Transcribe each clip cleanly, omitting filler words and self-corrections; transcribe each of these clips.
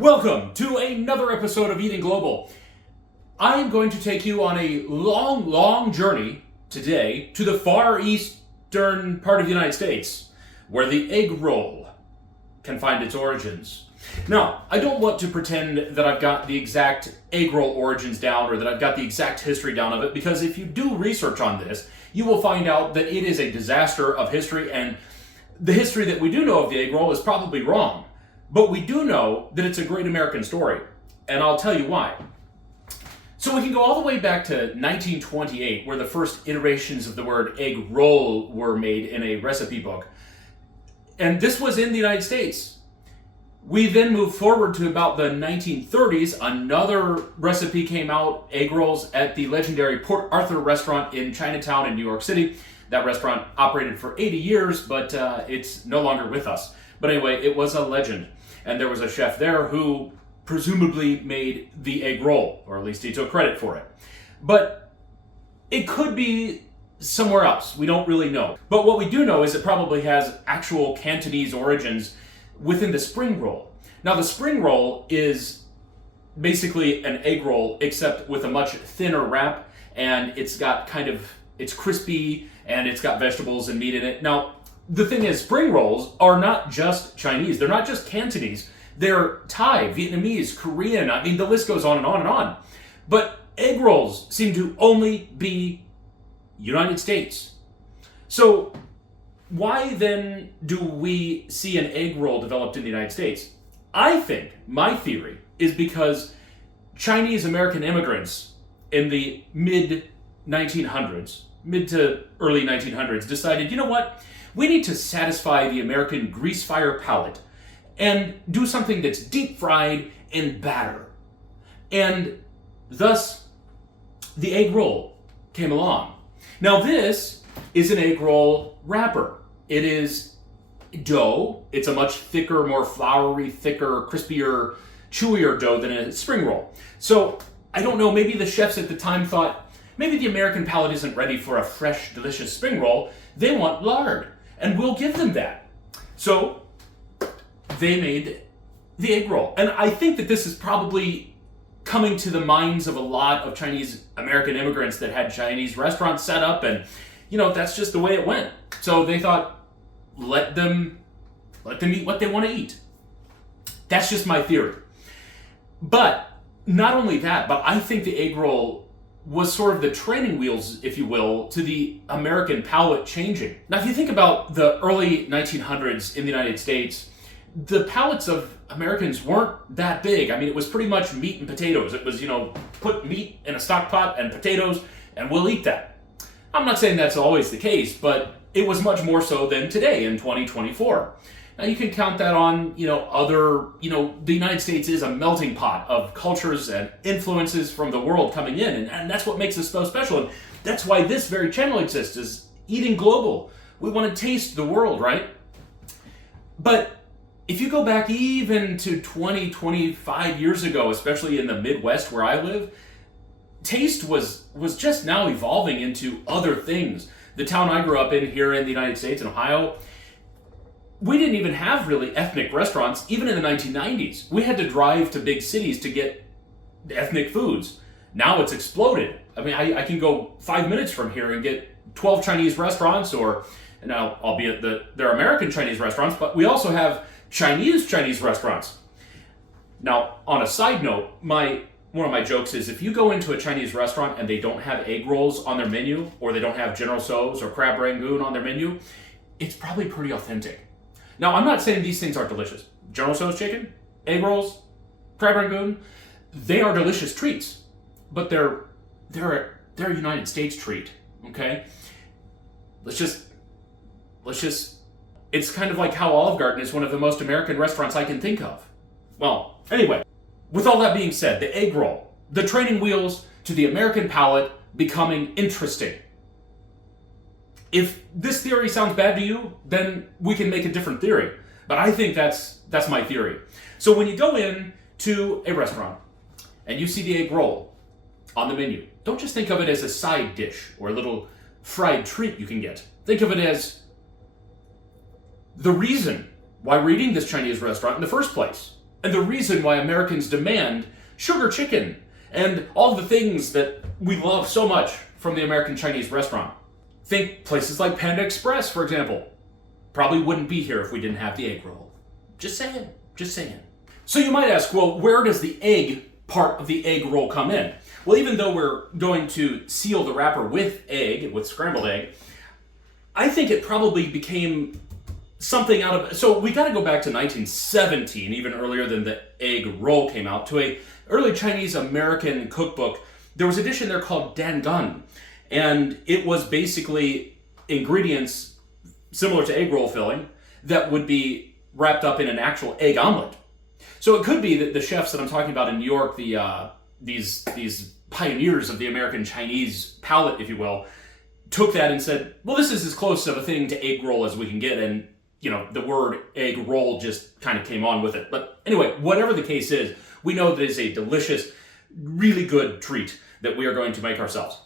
Welcome to another episode of Eating Global. I am going to take you on a long journey today to the far eastern part of the United States, where the egg roll can find its origins. Now, I don't want to pretend that I've got the exact egg roll origins down or that I've got the exact history down of it, because if you do research on this, you will find out that it is a disaster of history, and the history that we do know of the egg roll is probably wrong. But we do know that it's a great American story, and I'll tell you why. So we can go all the way back to 1928, where the first iterations of the word egg roll were made in a recipe book. And this was in the United States. We then move forward to about the 1930s. Another recipe came out, egg rolls, at the legendary Port Arthur restaurant in Chinatown in New York City. That restaurant operated for 80 years, but it's no longer with us. But anyway, it was a legend. And there was a chef there who presumably made the egg roll, or at least he took credit for it. But it could be somewhere else. We don't really know. But what we do know is it probably has actual Cantonese origins within the spring roll. Now, the spring roll is basically an egg roll, except with a much thinner wrap, and it's crispy, and it's got vegetables and meat in it. Now, the thing is, spring rolls are not just Chinese. They're not just Cantonese. They're Thai, Vietnamese, Korean. I mean, the list goes on and on and on. But egg rolls seem to only be United States. So why then do we see an egg roll developed in the United States? I think my theory is because Chinese American immigrants in the mid to early 1900s decided, you know what? We need to satisfy the American grease fire palate and do something that's deep fried in batter. And thus, the egg roll came along. Now, this is an egg roll wrapper. It is dough. It's a much thicker, more floury, thicker, crispier, chewier dough than a spring roll. So, I don't know, maybe the chefs at the time thought, maybe the American palate isn't ready for a fresh, delicious spring roll. They want lard, and we'll give them that. So they made the egg roll. And I think that this is probably coming to the minds of a lot of Chinese American immigrants that had Chinese restaurants set up, and that's just the way it went. So they thought, let them eat what they want to eat. That's just my theory. But not only that, but I think the egg roll was sort of the training wheels, if you will, to the American palate changing. Now, if you think about the early 1900s in the United States, the palates of Americans weren't that big. I mean, it was pretty much meat and potatoes. It was, put meat in a stock pot and potatoes, and we'll eat that. I'm not saying that's always the case, but it was much more so than today in 2024. Now, you can count that on, the United States is a melting pot of cultures and influences from the world coming in, and that's what makes us so special. And that's why this very channel exists, is Eating Global. We want to taste the world, right? But if you go back even to 25 years ago, especially in the Midwest where I live, taste was just now evolving into other things. The town I grew up in here in the United States, in Ohio, we didn't even have really ethnic restaurants, even in the 1990s. We had to drive to big cities to get ethnic foods. Now it's exploded. I mean, I can go 5 minutes from here and get 12 Chinese restaurants, now, albeit they're American Chinese restaurants, but we also have Chinese restaurants. Now, on a side note, one of my jokes is, if you go into a Chinese restaurant and they don't have egg rolls on their menu, or they don't have General Tso's or crab rangoon on their menu, it's probably pretty authentic. Now, I'm not saying these things aren't delicious. General Tso's chicken, egg rolls, crab rangoon, they are delicious treats, but they're a United States treat, okay? Let's just, it's kind of like how Olive Garden is one of the most American restaurants I can think of. Well, anyway, with all that being said, the egg roll, the training wheels to the American palate becoming interesting. If this theory sounds bad to you, then we can make a different theory. But I think that's my theory. So when you go in to a restaurant and you see the egg roll on the menu, don't just think of it as a side dish or a little fried treat you can get. Think of it as the reason why we're eating this Chinese restaurant in the first place. and the reason why Americans demand sugar chicken and all the things that we love so much from the American Chinese restaurant. Think places like Panda Express, for example. Probably wouldn't be here if we didn't have the egg roll. Just saying, just saying. So you might ask, well, where does the egg part of the egg roll come in? Well, even though we're going to seal the wrapper with egg, with scrambled egg, I think it probably became something out of... So we got to go back to 1917, even earlier than the egg roll came out, to a early Chinese American cookbook. There was a dish in there called Dan Gun, and it was basically ingredients similar to egg roll filling that would be wrapped up in an actual egg omelet. So it could be that the chefs that I'm talking about in New York, these pioneers of the American Chinese palate, if you will, took that and said, well, this is as close of a thing to egg roll as we can get, and the word egg roll just kind of came on with it. But anyway, whatever the case is, we know that it's a delicious, really good treat that we are going to make ourselves.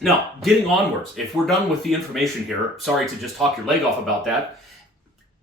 Now, getting onwards, if we're done with the information here, sorry to just talk your leg off about that,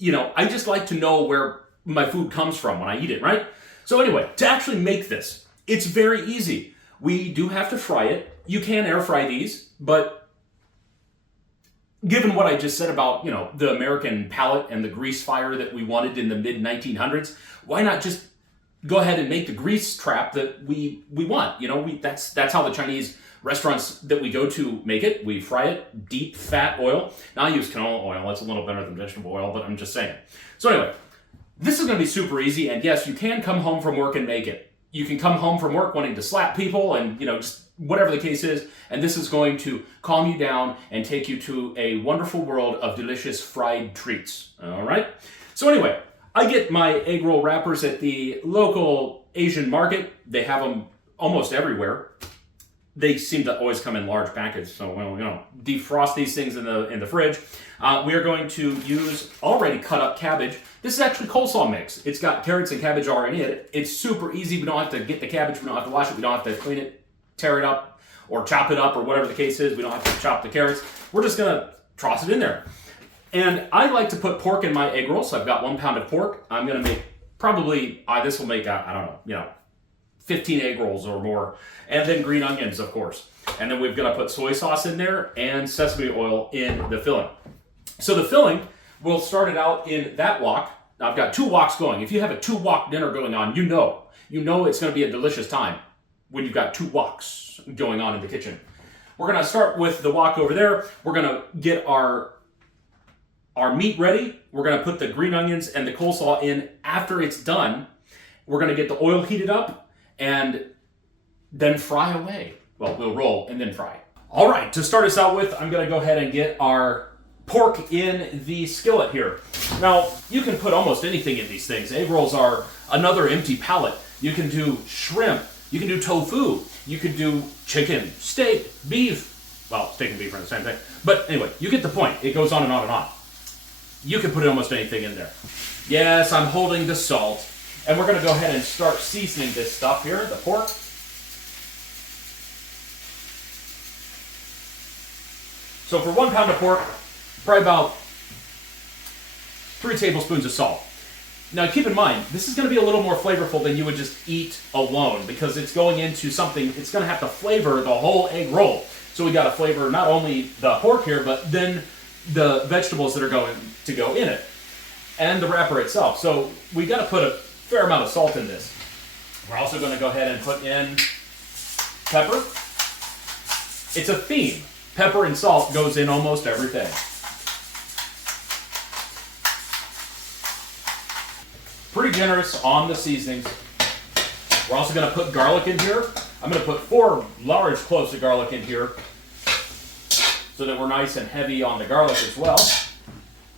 I just like to know where my food comes from when I eat it, right? So anyway, to actually make this, it's very easy. We do have to fry it. You can air fry these, but given what I just said about, the American palate and the grease fire that we wanted in the mid-1900s, why not just go ahead and make the grease trap that we want? That's how the Chinese restaurants that we go to make it. We fry it, deep fat oil. Now I use canola oil. It's a little better than vegetable oil, but I'm just saying. So anyway, this is going to be super easy, and yes, you can come home from work and make it. You can come home from work wanting to slap people and, just whatever the case is, and this is going to calm you down and take you to a wonderful world of delicious fried treats. All right? So anyway, I get my egg roll wrappers at the local Asian market. They have them almost everywhere. They seem to always come in large packages, so defrost these things in the fridge. We are going to use already cut up cabbage. This is actually coleslaw mix. It's got carrots and cabbage already in it. It's super easy. We don't have to get the cabbage. We don't have to wash it. We don't have to clean it, tear it up, or chop it up, or whatever the case is. We don't have to chop the carrots. We're just gonna toss it in there. And I like to put pork in my egg roll, so I've got 1 pound of pork. I'm gonna make probably this will make I don't know 15 egg rolls or more, and then green onions, of course. And then we're gonna put soy sauce in there and sesame oil in the filling. So the filling, we'll start it out in that wok. Now I've got 2 woks going. If you have a 2-wok dinner going on, you know it's gonna be a delicious time when you've got 2 woks going on in the kitchen. We're gonna start with the wok over there. We're gonna get our meat ready. We're gonna put the green onions and the coleslaw in after it's done. We're gonna get the oil heated up and then fry away. Well, we'll roll and then fry. All right, to start us out with, I'm gonna go ahead and get our pork in the skillet here. Now, you can put almost anything in these things. Egg rolls are another empty palette. You can do shrimp, you can do tofu, you can do chicken, steak, beef. Well, steak and beef are the same thing. But anyway, you get the point. It goes on and on and on. You can put almost anything in there. Yes, I'm holding the salt. And we're gonna go ahead and start seasoning this stuff here, the pork. So for 1 pound of pork, probably about 3 tablespoons of salt. Now keep in mind, this is gonna be a little more flavorful than you would just eat alone, because it's going into something, it's gonna have to flavor the whole egg roll. So we gotta flavor not only the pork here, but then the vegetables that are going to go in it, and the wrapper itself. So we gotta put a fair amount of salt in this. We're also going to go ahead and put in pepper. It's a theme. Pepper and salt goes in almost everything. Pretty generous on the seasonings. We're also going to put garlic in here. I'm going to put 4 large cloves of garlic in here so that we're nice and heavy on the garlic as well.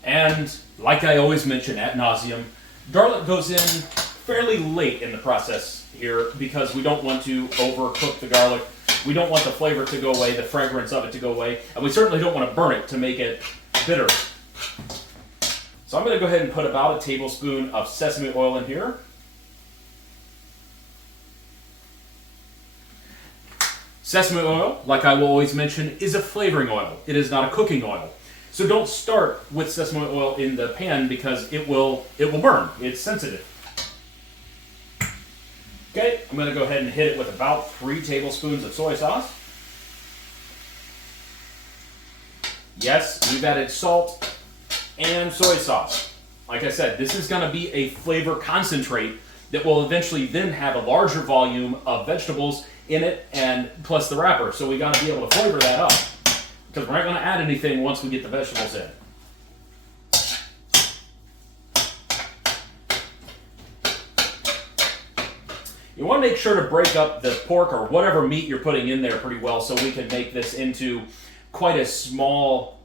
And like I always mention ad nauseum, garlic goes in fairly late in the process here because we don't want to overcook the garlic. We don't want the flavor to go away, the fragrance of it to go away, and we certainly don't want to burn it to make it bitter. So I'm going to go ahead and put about a tablespoon of sesame oil in here. Sesame oil, like I will always mention, is a flavoring oil. It is not a cooking oil. So don't start with sesame oil in the pan because it will burn. It's sensitive. Okay, I'm going to go ahead and hit it with about 3 tablespoons of soy sauce. Yes, we've added salt and soy sauce. Like I said, this is going to be a flavor concentrate that will eventually then have a larger volume of vegetables in it, and plus the wrapper. So we got to be able to flavor that up, because we're not going to add anything once we get the vegetables in. You want to make sure to break up the pork or whatever meat you're putting in there pretty well, so we can make this into quite a small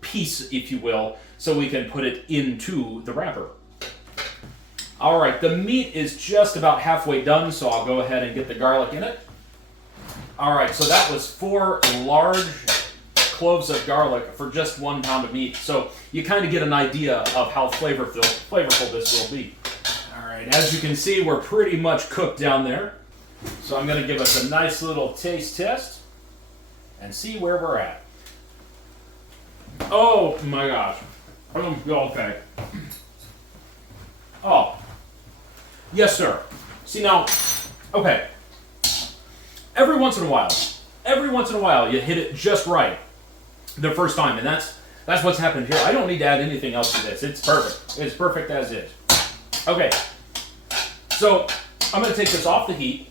piece, if you will, so we can put it into the wrapper. All right, the meat is just about halfway done, so I'll go ahead and get the garlic in it. All right, so that was 4 large cloves of garlic for just 1 pound of meat. So you kind of get an idea of how flavorful this will be. All right, as you can see, we're pretty much cooked down there. So I'm going to give us a nice little taste test and see where we're at. Oh my gosh. Okay. Oh. Yes, sir. See now, okay. Every once in a while, you hit it just right the first time, and that's what's happened here. I don't need to add anything else to this. It's perfect. It's perfect as is. Okay. So I'm going to take this off the heat,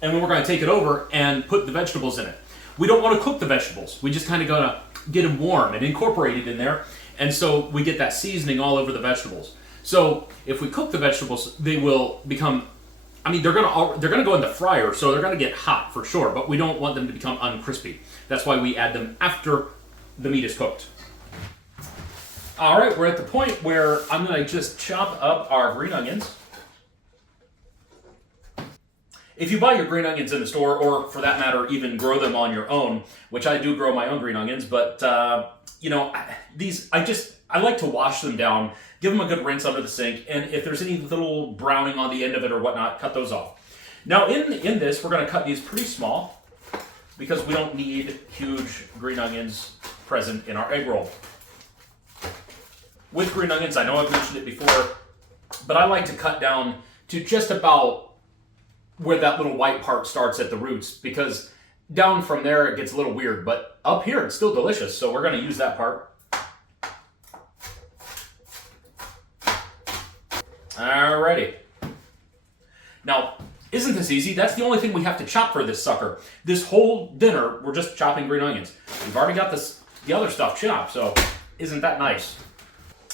and then we're going to take it over and put the vegetables in it. We don't want to cook the vegetables. We just kind of going to get them warm and incorporate it in there, and so we get that seasoning all over the vegetables. So if we cook the vegetables, they will become, I mean, they're gonna go in the fryer, so they're gonna get hot for sure, but we don't want them to become uncrispy. That's why we add them after the meat is cooked. All right, we're at the point where I'm gonna just chop up our green onions. If you buy your green onions in the store, or for that matter, even grow them on your own, which I do grow my own green onions, but you know, I like to wash them down, give them a good rinse under the sink, and if there's any little browning on the end of it or whatnot, cut those off. Now in this, we're going to cut these pretty small because we don't need huge green onions present in our egg roll. With green onions, I know I've mentioned it before, but I like to cut down to just about where that little white part starts at the roots, because down from there it gets a little weird, but up here it's still delicious, so we're going to use that part. Alrighty. Now, isn't this easy? That's the only thing we have to chop for this sucker. This whole dinner, we're just chopping green onions. We've already got the other stuff chopped, so isn't that nice?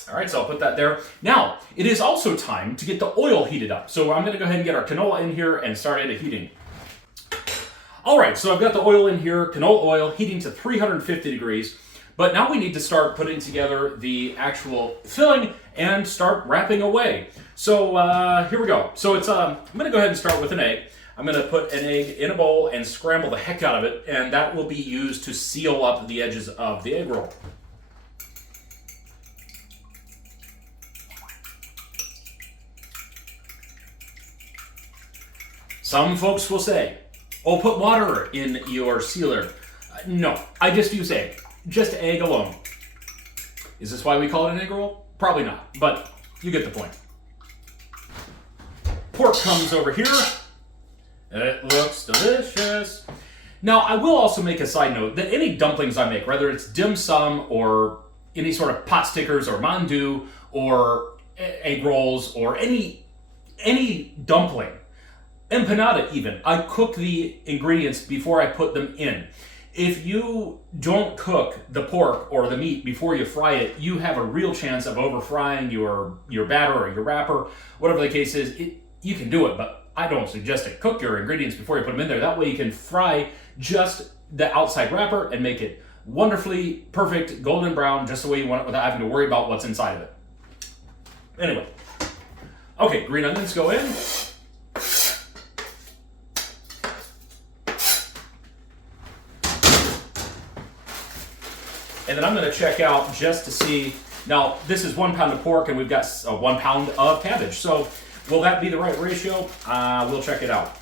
Alright, so I'll put that there. Now, it is also time to get the oil heated up. So I'm going to go ahead and get our canola in here and start it heating. Alright, so I've got the oil in here, canola oil, heating to 350 degrees. But now we need to start putting together the actual filling and start wrapping away. So here we go. So I'm going to go ahead and start with an egg. I'm going to put an egg in a bowl and scramble the heck out of it, and that will be used to seal up the edges of the egg roll. Some folks will say, oh, put water in your sealer. No, I just use egg. Just egg alone. Is this why we call it an egg roll? Probably not, but you get the point. Pork comes over here. It looks delicious. Now, I will also make a side note that any dumplings I make, whether it's dim sum or any sort of pot stickers or mandu or egg rolls or any dumpling, empanada even, I cook the ingredients before I put them in. If you don't cook the pork or the meat before you fry it, you have a real chance of over frying your batter or your wrapper, whatever the case is. You can do it, but I don't suggest it. Cook your ingredients before you put them in there. That way you can fry just the outside wrapper and make it wonderfully perfect golden brown, just the way you want it, without having to worry about what's inside of it. Anyway, okay, green onions go in. And then I'm going to check out just to see, now this is 1 pound of pork and we've got 1 pound of cabbage. So will that be the right ratio? We'll check it out.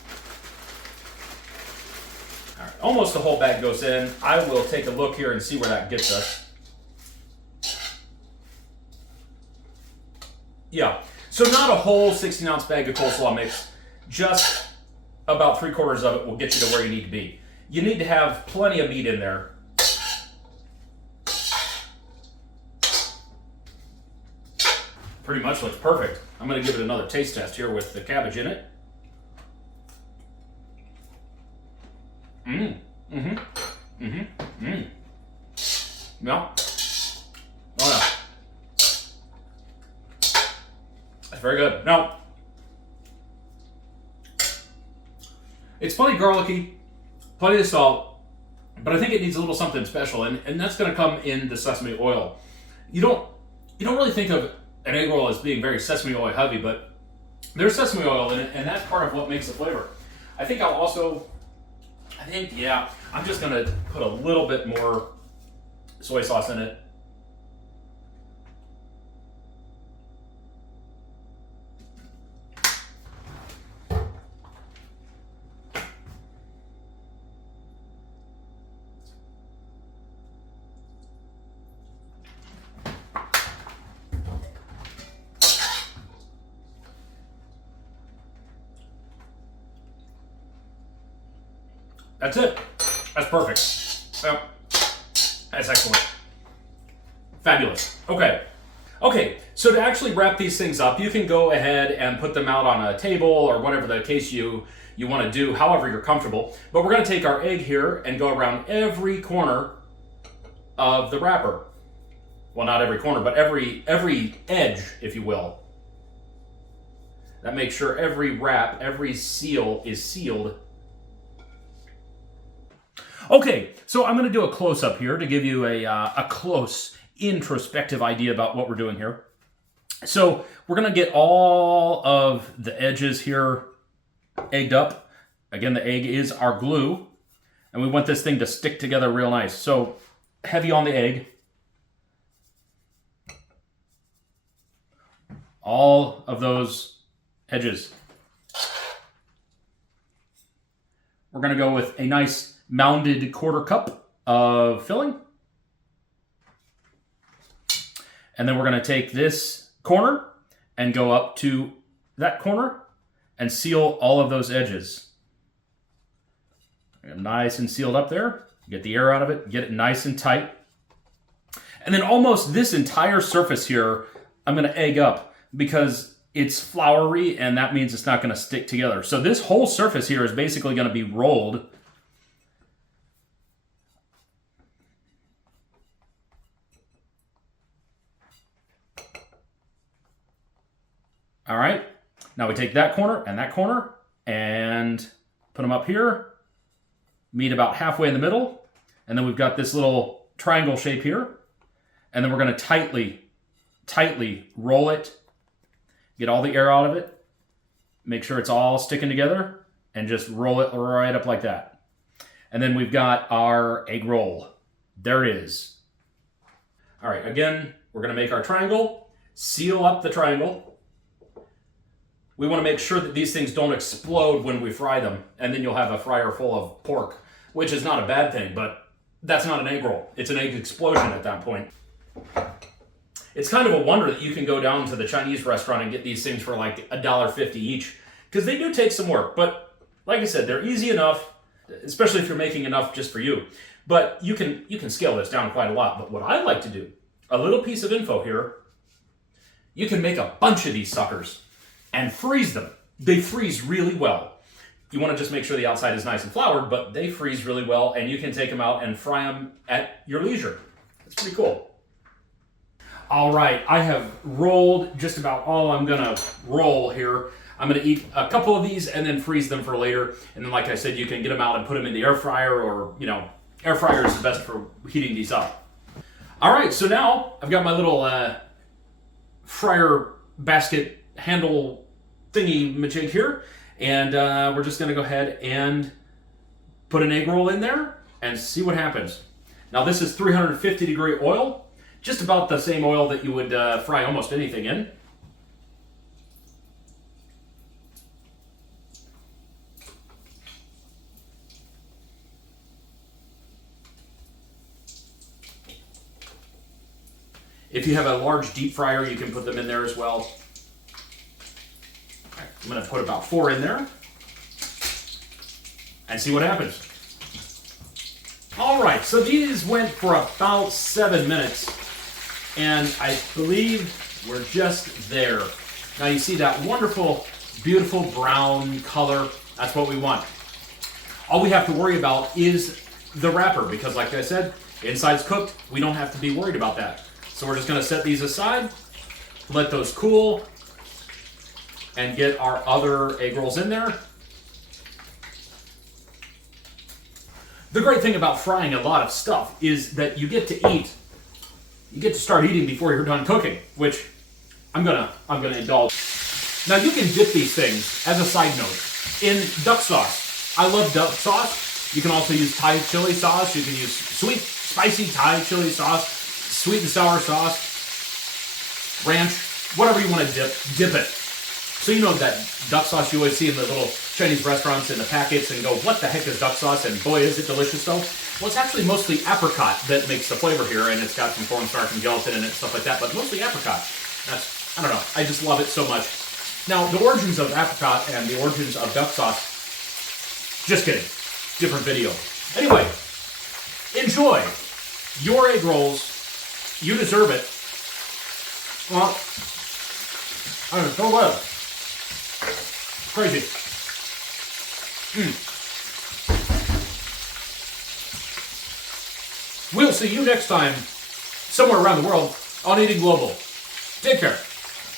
All right, almost the whole bag goes in. I will take a look here and see where that gets us. Yeah, So not a whole 16-ounce bag of coleslaw mix, just about 3/4 of it will get you to where you need to be. You need to have plenty of meat in there. Pretty much looks perfect. I'm going to give it another taste test here with the cabbage in it. Yeah. Oh yeah. That's very good. Now, it's plenty garlicky, plenty of salt, but I think it needs a little something special, and that's going to come in the sesame oil. You don't really think of an egg roll as being very sesame oil heavy, but there's sesame oil in it, and that's part of what makes the flavor. I'm just going to put a little bit more soy sauce in it. That's it. That's perfect. Yep. That's excellent. Fabulous. Okay, so to actually wrap these things up, you can go ahead and put them out on a table or whatever the case you want to do, however you're comfortable. But we're going to take our egg here and go around every corner of the wrapper. Well, not every corner, but every edge, if you will. That makes sure every wrap, every seal is sealed. Okay, so I'm going to do a close-up here to give you a close, introspective idea about what we're doing here. So we're going to get all of the edges here egged up. Again, the egg is our glue, and we want this thing to stick together real nice. So heavy on the egg. All of those edges. We're going to go with a nice mounded 1/4 cup of filling. And then we're going to take this corner and go up to that corner and seal all of those edges. Nice and sealed up there. Get the air out of it, get it nice and tight. And then almost this entire surface here, I'm going to egg up because it's floury and that means it's not going to stick together. So this whole surface here is basically going to be rolled. All right, now we take that corner and put them up here, meet about halfway in the middle, and then we've got this little triangle shape here, and then we're going to tightly roll it, get all the air out of it, make sure it's all sticking together, and just roll it right up like that. And then we've got our egg roll. There it is. All right, again, we're going to make our triangle, seal up the triangle. We want to make sure that these things don't explode when we fry them, and then you'll have a fryer full of pork, which is not a bad thing, but that's not an egg roll. It's an egg explosion at that point. It's kind of a wonder that you can go down to the Chinese restaurant and get these things for like $1.50 each, because they do take some work, but like I said, they're easy enough, especially if you're making enough just for you. But you can scale this down quite a lot. But what I like to do, a little piece of info here, you can make a bunch of these suckers and freeze them. They freeze really well. You want to just make sure the outside is nice and floured, but they freeze really well, and you can take them out and fry them at your leisure. It's pretty cool. All right, I have rolled just about all I'm gonna roll here. I'm gonna eat a couple of these and then freeze them for later. And then, like I said, you can get them out and put them in the air fryer, or, air fryer is the best for heating these up. All right, so now I've got my little fryer basket handle thingy majig here, and we're just going to go ahead and put an egg roll in there and see what happens. Now this is 350 degree oil, just about the same oil that you would fry almost anything in. If you have a large deep fryer, you can put them in there as well. I'm going to put about 4 in there and see what happens. All right, so these went for about 7 minutes, and I believe we're just there. Now you see that wonderful, beautiful brown color. That's what we want. All we have to worry about is the wrapper, because like I said, inside's cooked. We don't have to be worried about that. So we're just going to set these aside, let those cool, and get our other egg rolls in there. The great thing about frying a lot of stuff is that you get to eat. You get to start eating before you're done cooking, which I'm gonna indulge. Now you can dip these things, as a side note, in duck sauce. I love duck sauce. You can also use Thai chili sauce. You can use sweet, spicy Thai chili sauce, sweet and sour sauce, ranch, whatever you want to dip it. So you know that duck sauce you always see in the little Chinese restaurants in the packets and go, what the heck is duck sauce? And boy, is it delicious though. Well, it's actually mostly apricot that makes the flavor here, and it's got some cornstarch and gelatin in it and stuff like that, but mostly apricot. I don't know, I just love it so much. Now, the origins of apricot and the origins of duck sauce, just kidding, different video. Anyway, enjoy your egg rolls. You deserve it. Well, I don't know what. Crazy. We'll see you next time, somewhere around the world, on Eating Global. Take care.